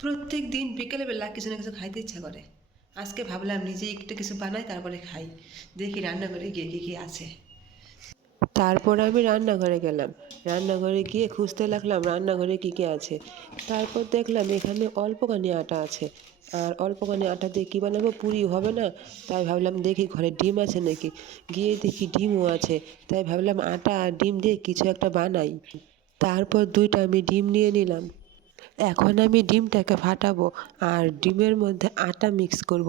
প্রত্যেক দিন বিকেলবেলা কিছু না কিছু খাইতে ইচ্ছা করে। আজকে ভাবলাম নিজেই একটু কিছু বানাই, তারপরে খাই। দেখি রান্নাঘরে গিয়ে কী কী আছে। তারপর আমি রান্নাঘরে গেলাম। রান্নাঘরে গিয়ে খুঁজতে লাগলাম রান্নাঘরে কী কী আছে। তারপর দেখলাম এখানে অল্পখানি আটা আছে। আর অল্পখানি আটা দিয়ে কী বানাবো, পুরি হবে না। তাই ভাবলাম দেখি ঘরে ডিম আছে নাকি। গিয়ে দেখি ডিমও আছে। তাই ভাবলাম আটা আর ডিম দিয়ে কিছু একটা বানাই। তারপর 2টা আমি ডিম নিয়ে নিলাম। এখন আমি ডিমটাকে ফাটাবো আর ডিমের মধ্যে আটা মিক্স করব।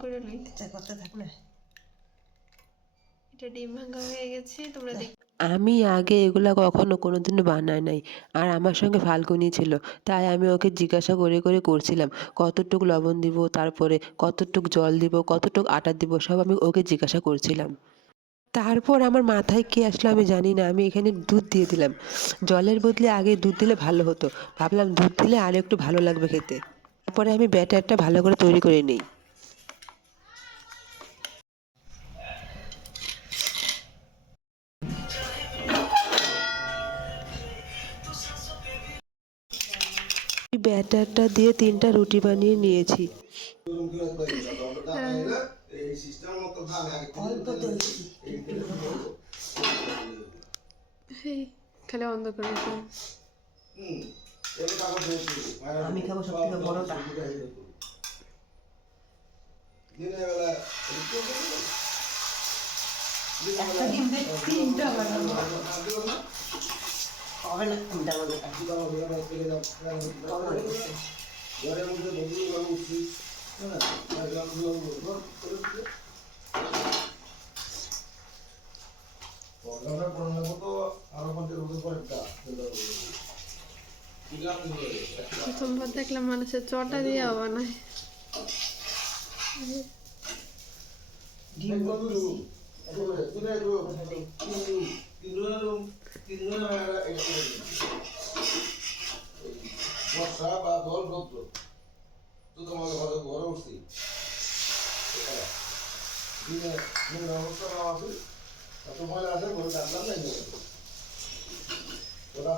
করে নিই। করতে থাক না। এটা ডিম ভাঙা হয়ে গেছে, তোমরা দেখ। আমি আগে এগুলা কখনো কোনোদিনও বানাই নাই। আর আমার সঙ্গে ফাল্গুনি ছিল। তাই আমি ওকে জিজ্ঞাসা করে করে করছিলাম কতটুক লবণ দিব, তারপরে কতটুক জল দিব, কতটুক আটা দিব, সব আমি ওকে জিজ্ঞাসা করছিলাম। তারপর আমার মাথায় কি আসলো আমি জানি না, আমি এখানে দুধ দিয়ে দিলাম। জলের বদলে আগে দুধ দিলে ভালো হতো। ভাবলাম দুধ দিলে আরও একটু ভালো লাগবে খেতে। তারপরে আমি ব্যাটারটা ভালো করে তৈরি করে নিই। ব্যাটারটা দিয়ে 3টা রুটি বানিয়ে নিয়েছি। খালি অন্ধ করে দিলাম। আমি খাবো সব থেকে বড়টা। একটা ডিম দিয়ে 3টা বানাবো। হবে না 3টা প্রথমবার দেখলাম মানুষের চটা দিয়ে বানায়। ডিম বর্ষা বা দল রৌদ্র তো তোমাকে ভালো ঘরে উঠছি দিনে অবস্থা না আছে এত ময়লা আছে ঘরে কাটলাম নাই ওরা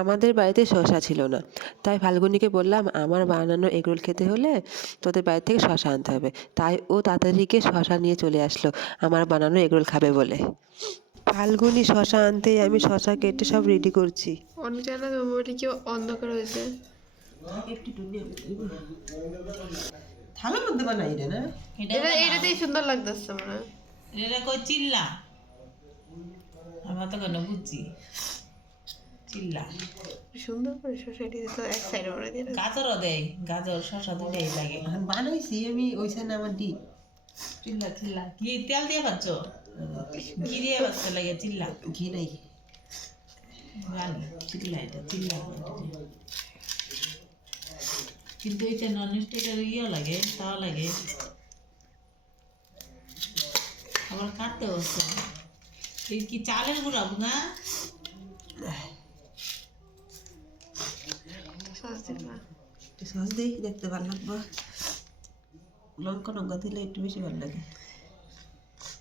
আমাদের বাড়িতে শসা ছিল না। তাই ফাল্গুনিকে বললাম আমার বানানো এগরোল খেতে হলে তোদের বাড়ি থেকে শসা আনতে হবে। তাই ও তাড়াতাড়ি গিয়ে শসা নিয়ে চলে আসলো আমার বানানো এগরোল খাবে বলে। ফাল্গুনি শসা আনতেই আমি শসা কেটে সব রেডি করছি। অনেকটা মেমোরি কি অন্ধকার হয়েছে। থালার মধ্যে বানাই রে না, এটাতেই সুন্দর লাগতেছে মনে হয়। এটা কই চিল্লা আমরা তো কেন বুঝছি চিল্লা সুন্দর করে সোসাইটি তো এক সাইডে করে দিয়ে গাজরও দেয়, গাজর শসা দুটাই লাগে। বানাইছি আমি ওইসে না আমার ডিপ চিল্লা চিল্লা কি তেল দিয়ে পাচ্ছ, ঘি দিয়ে পাচ্ছ লাগে চিল্লা, ঘি নাই জানি চিল্লা এটা চিল্লা কিন্তু এটা নন স্টিকের ইয়েও লাগে, তাও লাগে আবার কাটতে হচ্ছে। এই কি চালের গুঁড়া না সস দিই, দেখতে ভালো লাগবে। লঙ্কা লঙ্কা দিলে একটু বেশি ভালো লাগে।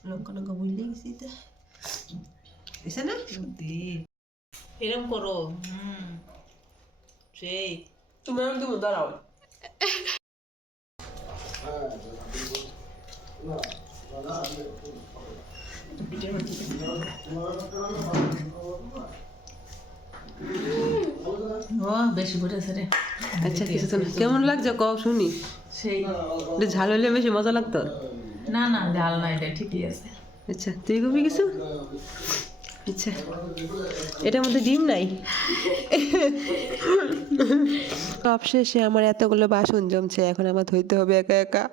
লঙ্কা লঙ্কা বুঝলে গেছি তো এসে না এরকম করো। সেই তুমি আমি দেবো, দাঁড়াও। ও বেশি ফুটেছে রে। আচ্ছা কিছু তো না, কেমন লাগছে কও শুনি। সেই এটা ঝাল হলে বেশি মজা লাগতো। না না ঝাল না, এটা ঠিকই আছে। আচ্ছা তুই কবি কিছু। আচ্ছা এটার মধ্যে ডিম নাই। সবশেষে আমার এতগুলো বাসন জমছে, এখন আমার ধুইতে হবে একা একা।